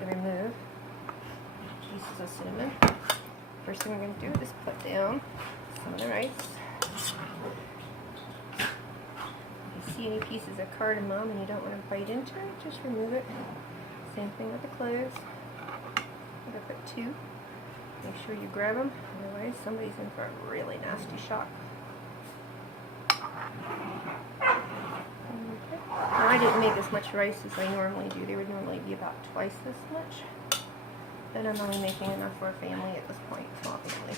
to remove pieces of cinnamon. First thing we're going to do is put down some of the rice. If you see any pieces of cardamom and you don't want to bite into it, just remove it. Same thing with the cloves. I'm going to put 2. Make sure you grab them, otherwise somebody's in for a really nasty shock. Okay. Now I didn't make as much rice as I normally do. There would normally be about twice this much. But I'm only making enough for a family at this point, small family.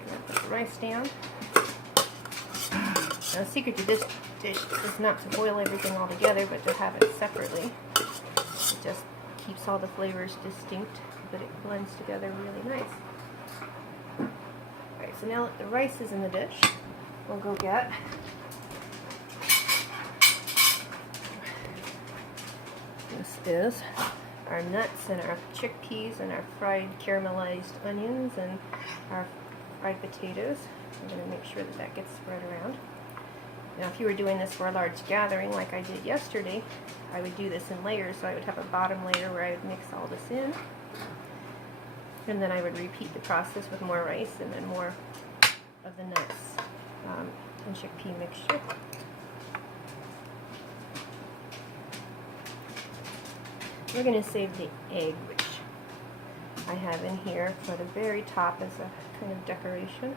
I'm going to put the rice down. Now the secret to this dish is not to boil everything all together, but to have it separately. It just keeps all the flavors distinct, but it blends together really nice. Alright, so now that the rice is in the dish, we'll go get this is our nuts and our chickpeas and our fried caramelized onions and our fried potatoes. I'm going to make sure that that gets spread around. Now if you were doing this for a large gathering like I did yesterday, I would do this in layers, so I would have a bottom layer where I would mix all this in, and then I would repeat the process with more rice and then more of the nuts and chickpea mixture. We're going to save the egg, which I have in here, for the very top as a kind of decoration.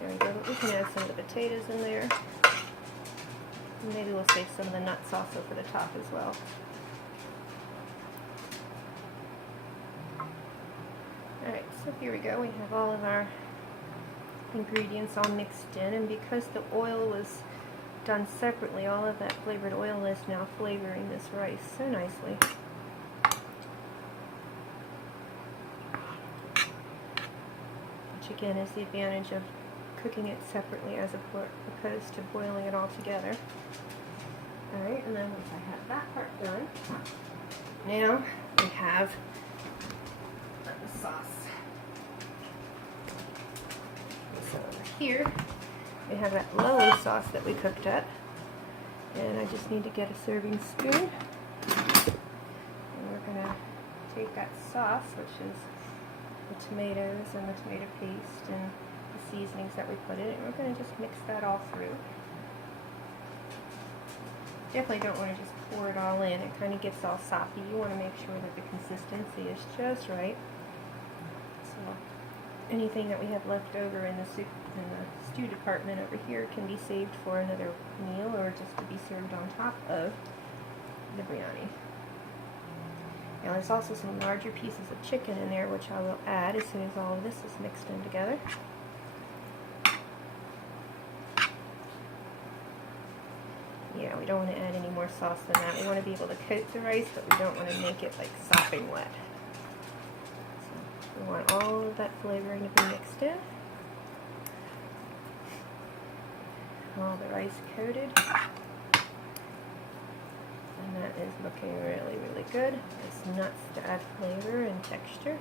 There we go, but we can add some of the potatoes in there. And maybe we'll save some of the nuts also for the top as well. Alright, so here we go. We have all of our ingredients all mixed in, and because the oil was done separately, all of that flavored oil is now flavoring this rice so nicely. Which again is the advantage of cooking it separately as opposed to boiling it all together. Alright, and then once I have that part done, now we have the sauce. So over here we have that lovely sauce that we cooked up, and I just need to get a serving spoon, and we're going to take that sauce, which is the tomatoes and the tomato paste and the seasonings that we put in it, and we're going to just mix that all through. Definitely don't want to just pour it all in. It kind of gets all soppy. You want to make sure that the consistency is just right. So anything that we have left over in the soup, in the stew department over here, can be saved for another meal or just to be served on top of the biryani. Now there's also some larger pieces of chicken in there, which I will add as soon as all of this is mixed in together. Yeah, we don't want to add any more sauce than that. We want to be able to coat the rice, but we don't want to make it like sopping wet. So we want all of that flavoring to be mixed in. All the rice coated. And that is looking really, really good. There's nuts to add flavor and texture.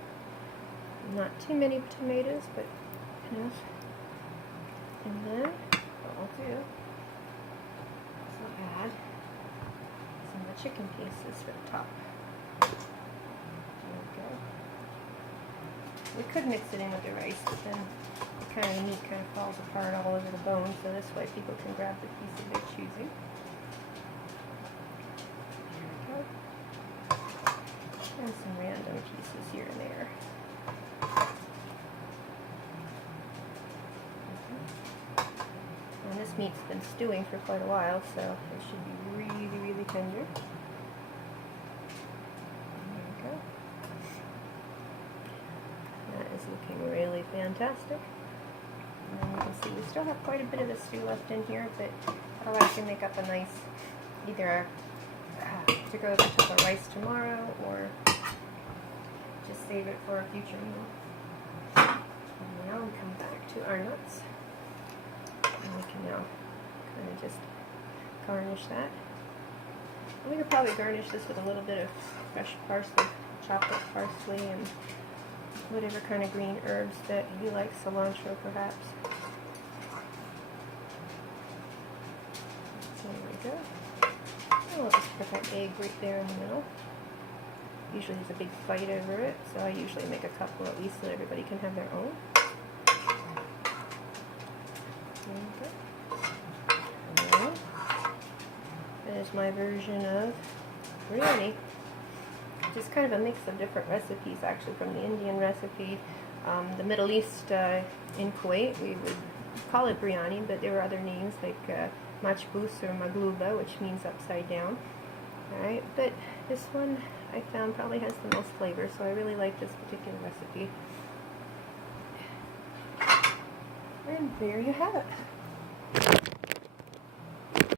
Not too many tomatoes, but enough. And then what we'll do, add some of the chicken pieces for the top. There we go. We could mix it in with the rice, but then the kind of meat kind of falls apart all over the bone, so this way people can grab the piece of their choosing. There we go. And some random pieces here and there. And this meat's been stewing for quite a while, so it should be really, really tender. There we go. That is looking really fantastic. And then you can see we still have quite a bit of the stew left in here, but that'll actually make up a nice, either to go over to the rice tomorrow, or just save it for a future meal. And now we come back to our nuts. And we can now kind of just garnish that. And we could probably garnish this with a little bit of fresh parsley, chopped up parsley, and whatever kind of green herbs that you like, cilantro perhaps. egg right there in the middle. Usually there's a big fight over it, so I usually make a couple at least so that everybody can have their own. Okay. There's my version of biryani. Just kind of a mix of different recipes, actually, from the Indian recipe. The Middle East, in Kuwait, we would call it biryani, but there were other names like machbous or magluba, which means upside down. Alright, but this one I found probably has the most flavor, so I really like this particular recipe. And there you have it.